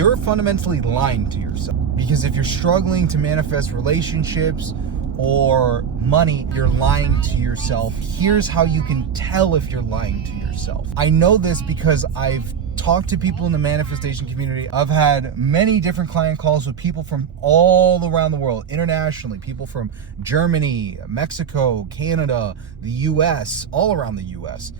you're fundamentally lying to yourself. Because if you're struggling to manifest relationships or money, you're lying to yourself. Here's how you can tell if you're lying to yourself. I know this because I've talked to people in the manifestation community. I've had many different client calls with people from all around the world, internationally, people from Germany, Mexico, Canada, the US, all around the US,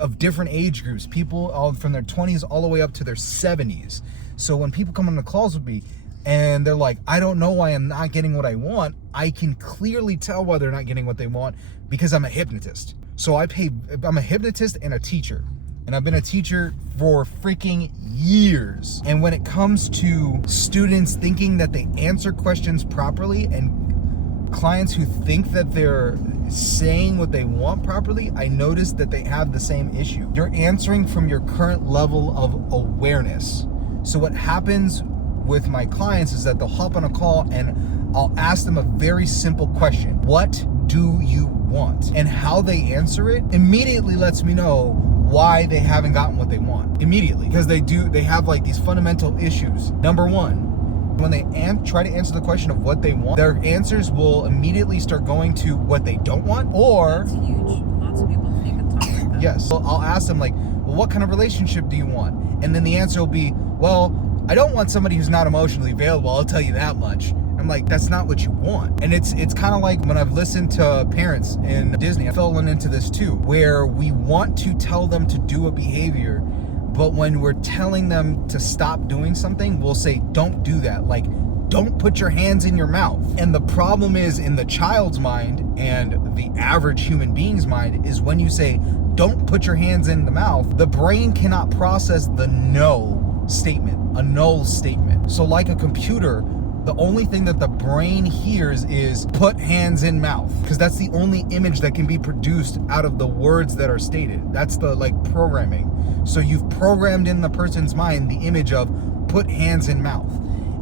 of different age groups, people all from their 20s all the way up to their 70s. So when people come on the calls with me and they're like, I don't know why I'm not getting what I want, I can clearly tell why they're not getting what they want because I'm a hypnotist. So I'm a hypnotist and a teacher. And I've been a teacher for freaking years. And when it comes to students thinking that they answer questions properly and clients who think that they're saying what they want properly, I noticed that they have the same issue. You're answering from your current level of awareness. So what happens with my clients is that they'll hop on a call and I'll ask them a very simple question. What do you want? And how they answer it immediately lets me know why they haven't gotten what they want. Immediately. Because they have like these fundamental issues. Number one, when they try to answer the question of what they want, their answers will immediately start going to what they don't want, or... That's huge. Lots of people think and talk like that. Yes. So I'll ask them like, well, what kind of relationship do you want? And then the answer will be, well, I don't want somebody who's not emotionally available, I'll tell you that much. I'm like, that's not what you want. And it's kind of like when I've listened to parents in Disney, I fell into this too, where we want to tell them to do a behavior, but when we're telling them to stop doing something, we'll say, don't do that. Like, don't put your hands in your mouth. And the problem is in the child's mind and the average human being's mind is when you say, don't put your hands in the mouth, the brain cannot process the no statement, a null statement. So like a computer, the only thing that the brain hears is put hands in mouth, because that's the only image that can be produced out of the words that are stated. That's the programming. So you've programmed in the person's mind the image of put hands in mouth.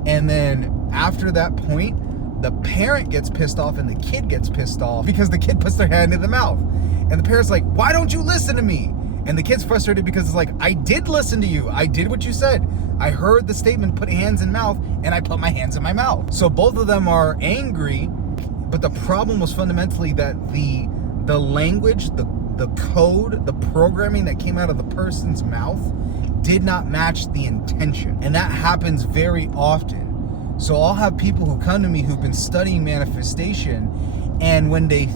And then after that point, the parent gets pissed off and the kid gets pissed off because the kid puts their hand in the mouth. And the parent's like, why don't you listen to me? And the kid's frustrated because it's like, I did listen to you. I did what you said. I heard the statement, put hands in mouth, and I put my hands in my mouth. So both of them are angry, but the problem was fundamentally that the language, the code, the programming that came out of the person's mouth did not match the intention. And that happens very often. So I'll have people who come to me who've been studying manifestation, and when they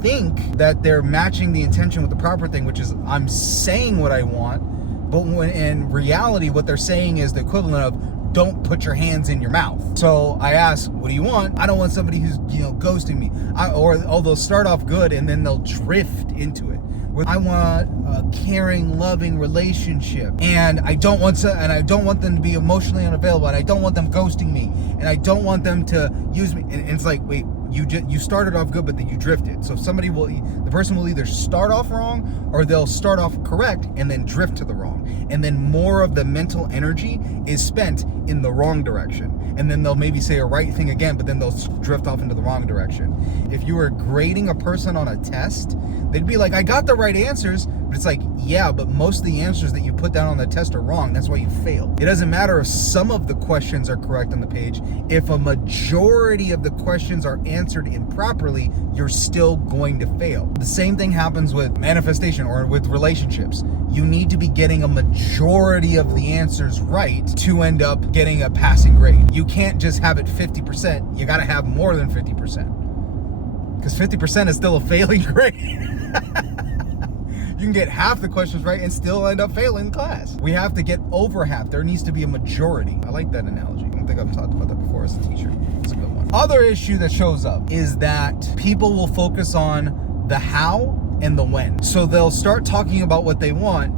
think that they're matching the intention with the proper thing, which is I'm saying what I want, but when in reality what they're saying is the equivalent of don't put your hands in your mouth. So I ask, what do you want? I don't want somebody who's ghosting me, or they'll start off good and then they'll drift into it. I want a caring, loving relationship, and I don't want them to be emotionally unavailable, and I don't want them ghosting me, and I don't want them to use me. And it's like, wait, you started off good, but then you drifted. So the person will either start off wrong or they'll start off correct and then drift to the wrong. And then more of the mental energy is spent in the wrong direction. And then they'll maybe say a right thing again, but then they'll drift off into the wrong direction. If you were grading a person on a test, they'd be like, I got the right answers, but it's like, yeah, but most of the answers that you put down on the test are wrong. That's why you failed. It doesn't matter if some of the questions are correct on the page. If a majority of the questions are answered improperly, you're still going to fail. The same thing happens with manifestation or with relationships. You need to be getting a majority of the answers right to end up getting a passing grade. You can't just have it 50%. You got to have more than 50%. Because 50% is still a failing grade. You can get half the questions right and still end up failing class. We have to get over half. There needs to be a majority. I like that analogy. I don't think I've talked about that before as a teacher. It's a good one. Other issue that shows up is that people will focus on the how and the when. So they'll start talking about what they want,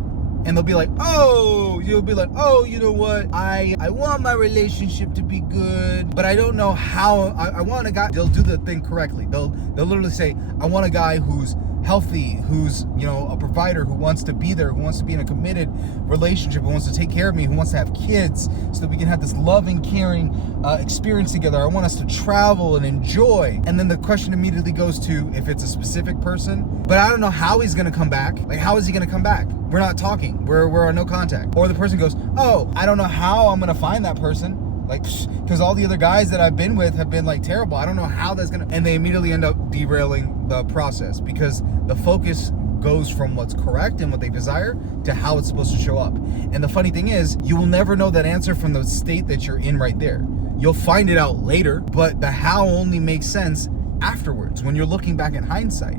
and they'll be like, you'll be like, you know what? I want my relationship to be good, but I don't know how. I want a guy. They'll do the thing correctly. They'll literally say, I want a guy who's healthy, who's, you know, a provider, who wants to be there, who wants to be in a committed relationship, who wants to take care of me, who wants to have kids so that we can have this loving, caring experience together. I want us to travel and enjoy. And then the question immediately goes to if it's a specific person, but I don't know how he's going to come back. Like, how is he going to come back? We're not talking. We're on no contact. Or the person goes, oh, I don't know how I'm going to find that person. Like, because all the other guys that I've been with have been like terrible. I don't know how that's gonna, and they immediately end up derailing the process because the focus goes from what's correct and what they desire to how it's supposed to show up. And the funny thing is, you will never know that answer from the state that you're in right there. You'll find it out later, but the how only makes sense afterwards when you're looking back in hindsight.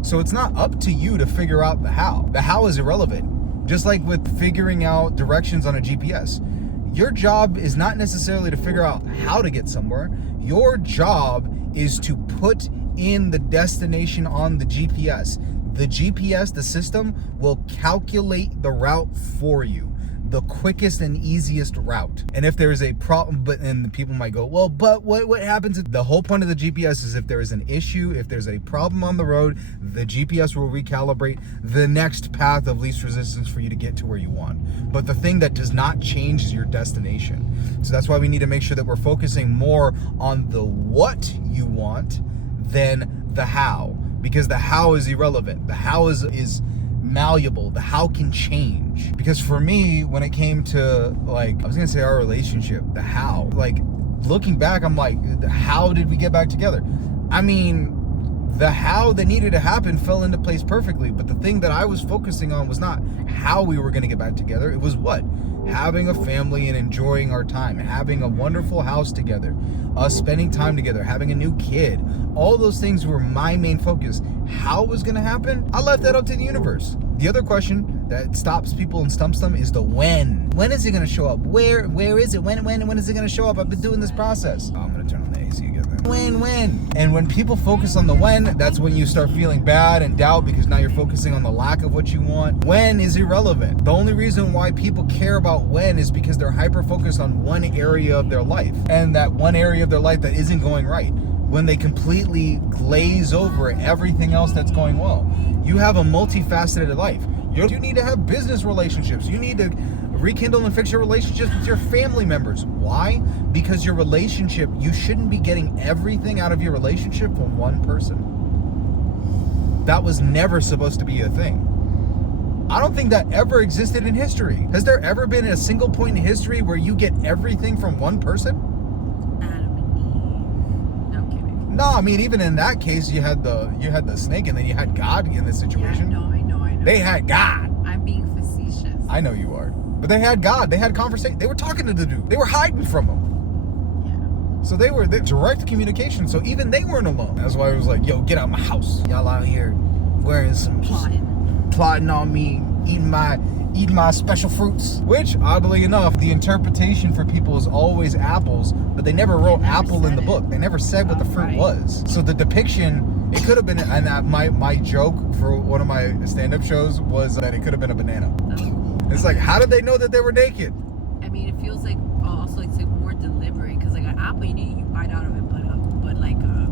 So it's not up to you to figure out the how. The how is irrelevant. Just like with figuring out directions on a GPS. Your job is not necessarily to figure out how to get somewhere. Your job is to put in the destination on the GPS. The GPS, the system, will calculate the route for you. The quickest and easiest route. And if there is a problem, and people might go, well, but what happens? The whole point of the GPS is if there is an issue, if there's a problem on the road, the GPS will recalibrate the next path of least resistance for you to get to where you want. But the thing that does not change is your destination. So that's why we need to make sure that we're focusing more on the what you want than the how, because the how is irrelevant. The how is malleable. The how can change. Because for me, when it came to, like, I was gonna say our relationship, the how, like, looking back, I'm like, how did we get back together? I mean, the how that needed to happen fell into place perfectly, but the thing that I was focusing on was not how we were gonna get back together. It was what? Having a family and enjoying our time, having a wonderful house together, us spending time together, having a new kid. All those things were my main focus. How it was gonna happen, I left that up to the universe. The other question that stops people and stumps them is the when. When is it gonna show up? Where is it? When is it gonna show up? I've been doing this process. Oh, I'm gonna turn on the AC again then. When? And when people focus on the when, that's when you start feeling bad and doubt, because now you're focusing on the lack of what you want. When is irrelevant. The only reason why people care about when is because they're hyper-focused on one area of their life. And that one area of their life that isn't going right. When they completely glaze over everything else that's going well. You have a multifaceted life. You need to have business relationships. You need to rekindle and fix your relationships with your family members. Why? Because your relationship, you shouldn't be getting everything out of your relationship from one person. That was never supposed to be a thing. I don't think that ever existed in history. Has there ever been a single point in history where you get everything from one person? Adam and Eve. No, I'm kidding. No, I mean, even in that case, you had the snake, and then you had God in this situation. Yeah, I know. They had God. I'm being facetious. I know you are. But they had God. They had conversation. They were talking to the dude. They were hiding from him. Yeah. So they were direct communication. So even they weren't alone. That's why it was like, yo, get out of my house. Y'all out here wearing some plotting on me, eating my special fruits. Which, oddly enough, the interpretation for people is always apples, but they never wrote apple in the book. They never said what the fruit was. So the depiction, it could have been, and my joke for one of my stand-up shows was that it could have been a banana. It's like, how did they know that they were naked? I mean, it feels like also it's like more deliberate, because like an apple, you bite out of it, but like a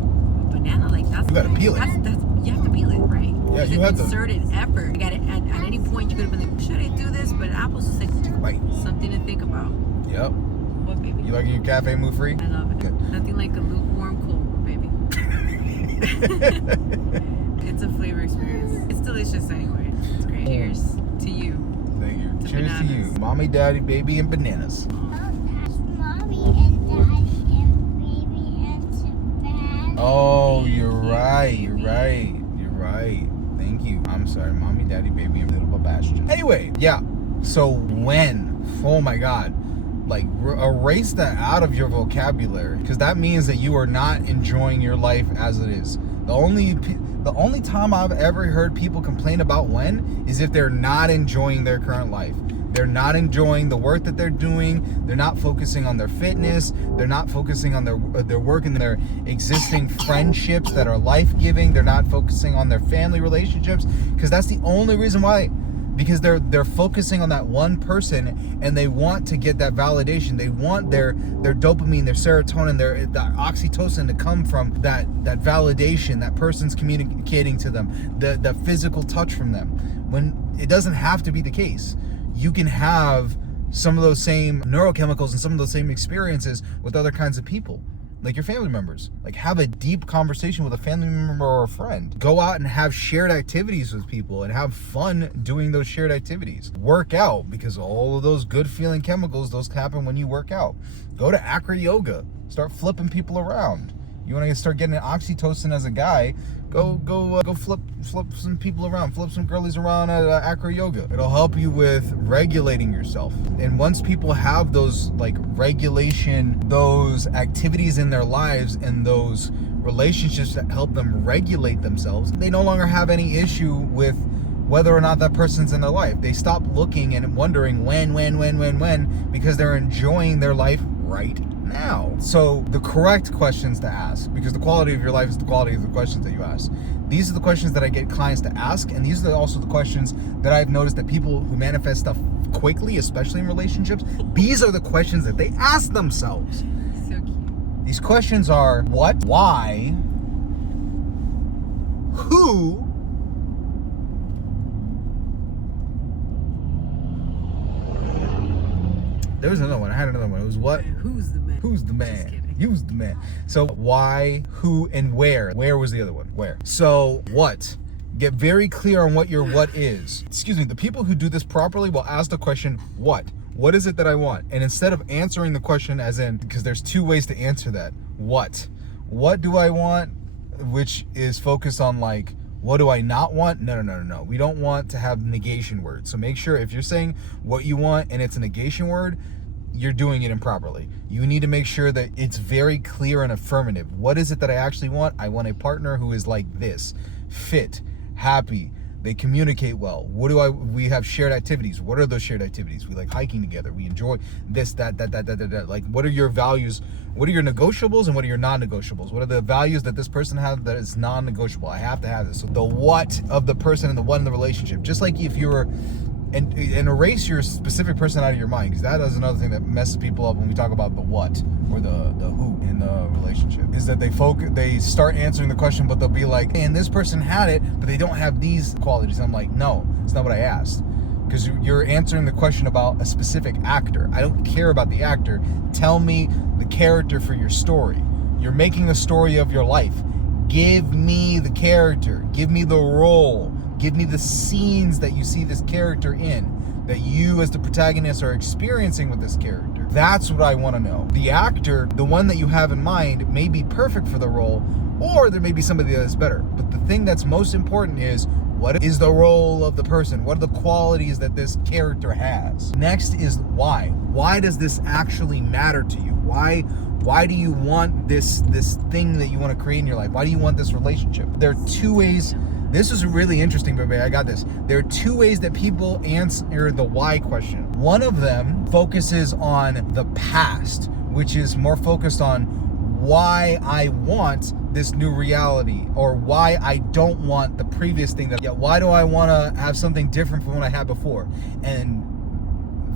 banana, like that's, you gotta peel it. That's you have to peel it, right? Yeah, you have to. Concerted effort. Like at any point you could have been like, should I do this? But an apple's just like something to think about. Yep. What, baby? You like your cafe move free? I love it. Good. Nothing like a lukewarm cold, baby. It's a flavor experience. It's delicious anyway. It's great. Cheers to you. Thank you. To Cheers bananas. to you. Mommy, daddy, baby, and bananas. Oh, you're right. Thank you. I'm sorry. Mommy, daddy, baby, and little Sebastian. Anyway, yeah. So when? Oh my God. Like, erase that out of your vocabulary, because that means that you are not enjoying your life as it is. The only time I've ever heard people complain about when is if they're not enjoying their current life. They're not enjoying the work that they're doing. They're not focusing on their fitness. They're not focusing on their work and their existing friendships that are life-giving. They're not focusing on their family relationships, because that's the only reason why because they're focusing on that one person, and they want to get that validation. They want their dopamine, their serotonin, that oxytocin to come from that validation, that person's communicating to them, the physical touch from them, when it doesn't have to be the case. You can have some of those same neurochemicals and some of those same experiences with other kinds of people, like your family members. Like, have a deep conversation with a family member or a friend. Go out and have shared activities with people and have fun doing those shared activities. Work out, because all of those good feeling chemicals, those happen when you work out. Go to acro yoga. Start flipping people around. You want to start getting an oxytocin as a guy, go flip some people around, flip some girlies around at acro yoga. It'll help you with regulating yourself. And once people have those like regulation, those activities in their lives and those relationships that help them regulate themselves, they no longer have any issue with whether or not that person's in their life. They stop looking and wondering when, because they're enjoying their life right now. So the correct questions to ask, because the quality of your life is the quality of the questions that you ask. These are the questions that I get clients to ask, and these are also the questions that I've noticed that people who manifest stuff quickly, especially in relationships, these are the questions that they ask themselves. So cute. These questions are what, why, who, there was another one. I had another one. It was what? Who's the man? Who's the man? Just kidding. Who's the man? So why, who, and where? Where was the other one? Where? So what? Get very clear on what your what is. Excuse me. The people who do this properly will ask the question, what? What is it that I want? And instead of answering the question as in, because there's two ways to answer that. What? What do I want? Which is focused on like, what do I not want? No. We don't want to have negation words. So make sure if you're saying what you want and it's a negation word, you're doing it improperly. You need to make sure that it's very clear and affirmative. What is it that I actually want? I want a partner who is like this, fit, happy, they communicate well. We have shared activities. What are those shared activities? We like hiking together. We enjoy this, that. Like, what are your values? What are your negotiables and what are your non-negotiables? What are the values that this person has that is non-negotiable? I have to have this. So the what of the person and the what in the relationship. Just like if you're, and erase your specific person out of your mind, because that is another thing that messes people up when we talk about the what or the who in the relationship, is that they start answering the question, but they'll be like, hey, and this person had it, but they don't have these qualities. I'm like, no, it's not what I asked. Because you're answering the question about a specific actor. I don't care about the actor. Tell me the character for your story. You're making the story of your life. Give me the character. Give me the role. Give me the scenes that you see this character in, that you as the protagonist are experiencing with this character. That's what I want to know. The actor, the one that you have in mind, may be perfect for the role, or there may be somebody that's better. But the thing that's most important is, what is the role of the person? What are the qualities that this character has? Next is why. Why does this actually matter to you? Why do you want this thing that you want to create in your life? Why do you want this relationship? There are two ways. This is really interesting, baby. I got this. There are two ways that people answer the why question. One of them focuses on the past, which is more focused on why I want this new reality, or why I don't want the previous thing. Why do I want to have something different from what I had before? And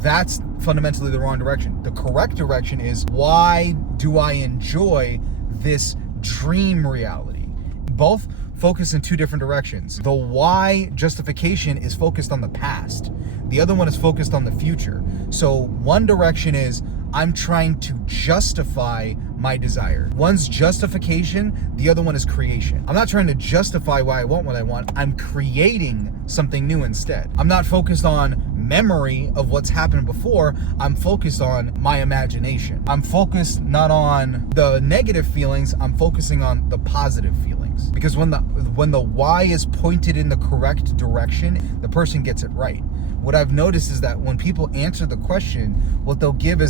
that's fundamentally the wrong direction. The correct direction is, why do I enjoy this dream reality? Both focus in two different directions. The why justification is focused on the past. The other one is focused on the future. So one direction is, I'm trying to justify my desire. One's justification, the other one is creation. I'm not trying to justify why I want what I want. I'm creating something new instead. I'm not focused on memory of what's happened before. I'm focused on my imagination. I'm focused not on the negative feelings, I'm focusing on the positive feelings. Because when the why is pointed in the correct direction, the person gets it right. What I've noticed is that when people answer the question, what they'll give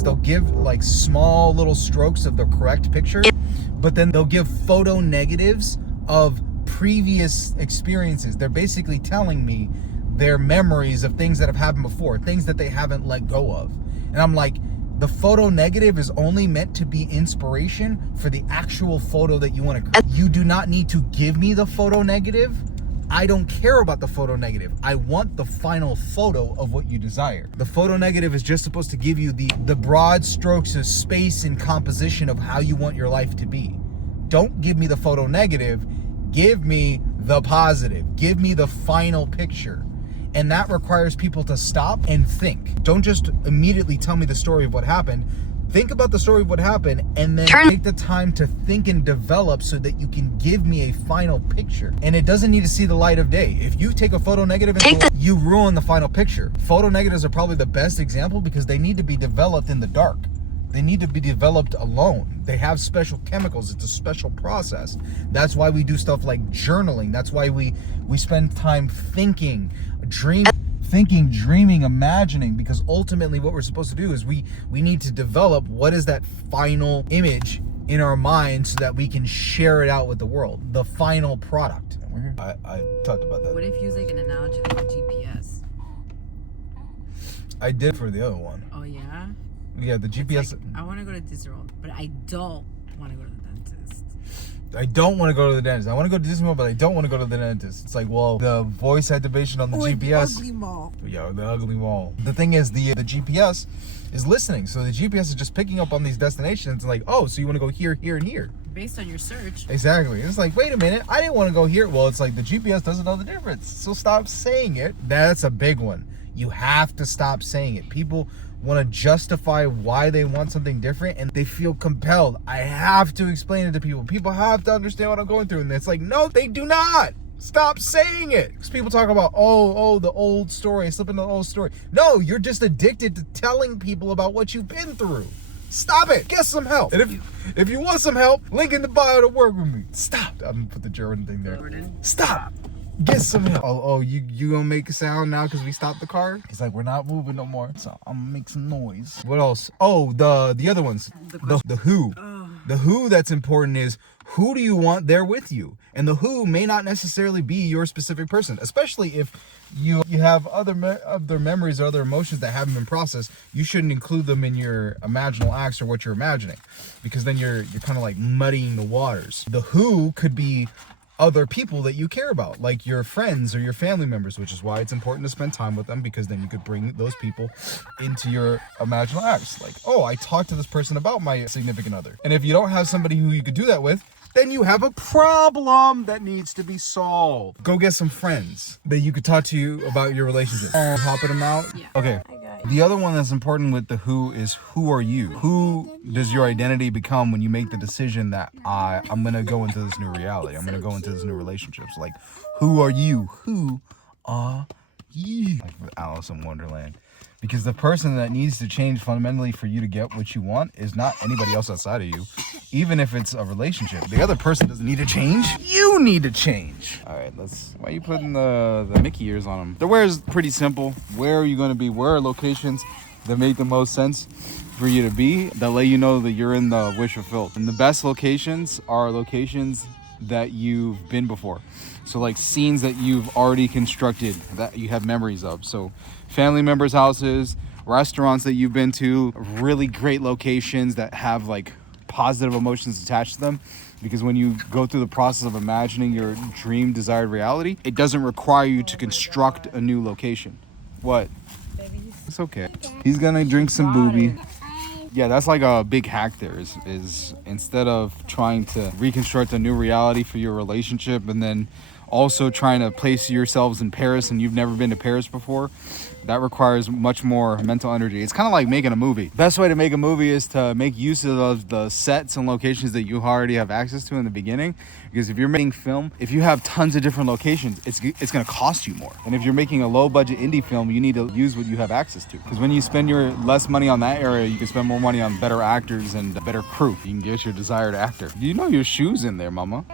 like small little strokes of the correct picture, but then they'll give photo negatives of previous experiences. They're basically telling me their memories of things that have happened before, things that they haven't let go of. And I'm like, the photo negative is only meant to be inspiration for the actual photo that you want to create. You do not need to give me the photo negative. I don't care about the photo negative. I want the final photo of what you desire. The photo negative is just supposed to give you the broad strokes of space and composition of how you want your life to be. Don't give me the photo negative. Give me the positive. Give me the final picture. And that requires people to stop and think. Don't just immediately tell me the story of what happened. Think about the story of what happened and then take the time to think and develop so that you can give me a final picture. And it doesn't need to see the light of day. If you take a photo negative, you ruin the final picture. Photo negatives are probably the best example because they need to be developed in the dark. They need to be developed alone. They have special chemicals. It's a special process. That's why we do stuff like journaling. That's why we spend time thinking, dreaming, imagining, because ultimately what we're supposed to do is we need to develop what is that final image in our mind so that we can share it out with the world. The final product. I talked about that. What if you use like an analogy like a GPS? I did for the other one. Oh yeah? Yeah, the GPS. Like, I want to go to Disney World, but I don't want to go to the dentist. I don't want to go to the dentist. I want to go to Disney World, but I don't want to go to the dentist. It's like, well, the voice activation on the GPS. The ugly mall. Yeah, the ugly mall. The thing is, the GPS is listening. So the GPS is just picking up on these destinations. Like, oh, so you want to go here, here, and here. Based on your search. Exactly. It's like, wait a minute, I didn't want to go here. Well, it's like the GPS doesn't know the difference. So stop saying it. That's a big one. You have to stop saying it. People want to justify why they want something different and they feel compelled. I have to explain it to people. People have to understand what I'm going through. And it's like, no, they do not. Stop saying it. Because people talk about, oh, the old story, slip into the old story. No, you're just addicted to telling people about what you've been through. Stop it. Get some help. And if you want some help, link in the bio to work with me. Stop. I'm going to put the Jordan thing there. Stop. Get some help. Oh, you gonna make a sound now because we stopped the car? It's like, we're not moving no more. So I'm gonna make some noise. What else? Oh, the other ones. The who. Oh. The who that's important is, who do you want there with you? And the who may not necessarily be your specific person, especially if you have other memories or other emotions that haven't been processed. You shouldn't include them in your imaginal acts or what you're imagining, because then you're kind of like muddying the waters. The who could be other people that you care about, like your friends or your family members, which is why it's important to spend time with them, because then you could bring those people into your imaginal acts. Like, oh, I talked to this person about my significant other. And if you don't have somebody who you could do that with, then you have a problem that needs to be solved. Go get some friends that you could talk to you about your relationship. Hopping them out. Yeah. Okay. The other one that's important with the who is, who are you? Who does your identity become when you make the decision that I'm going to go into this new reality? I'm going to go into this new relationship. So like, who are you? Who are you? Like with Alice in Wonderland. Because the person that needs to change fundamentally for you to get what you want is not anybody else outside of you. Even if it's a relationship, the other person doesn't need to change. You need to change. All right, why are you putting the Mickey ears on them? The where is pretty simple. Where are you going to be? Where are locations that make the most sense for you to be, that let you know that you're in the wish fulfilled? And the best locations are locations that you've been before. So like scenes that you've already constructed, that you have memories of. So family members' houses, restaurants that you've been to, really great locations that have like positive emotions attached to them. Because when you go through the process of imagining your dream desired reality, it doesn't require you to construct a new location. What? It's okay. He's gonna drink some booby. Yeah, that's like a big hack there, is instead of trying to reconstruct a new reality for your relationship and then also trying to place yourselves in Paris and you've never been to Paris before, that requires much more mental energy. It's kind of like making a movie. Best way to make a movie is to make use of the sets and locations that you already have access to in the beginning. Because if you're making film, if you have tons of different locations, it's going to cost you more. And if you're making a low budget indie film, you need to use what you have access to. Because when you spend your less money on that area, you can spend more money on better actors and a better crew. You can get your desired actor. Do you know your shoe's in there, mama?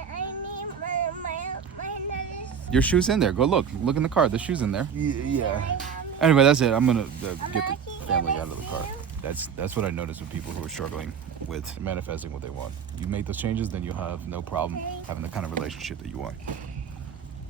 Your shoe's in there. Go look. Look in the car. The shoe's in there. Yeah. Anyway, that's it. I'm gonna get the family out of the car. That's what I noticed with people who are struggling with manifesting what they want. You make those changes, then you'll have no problem having the kind of relationship that you want.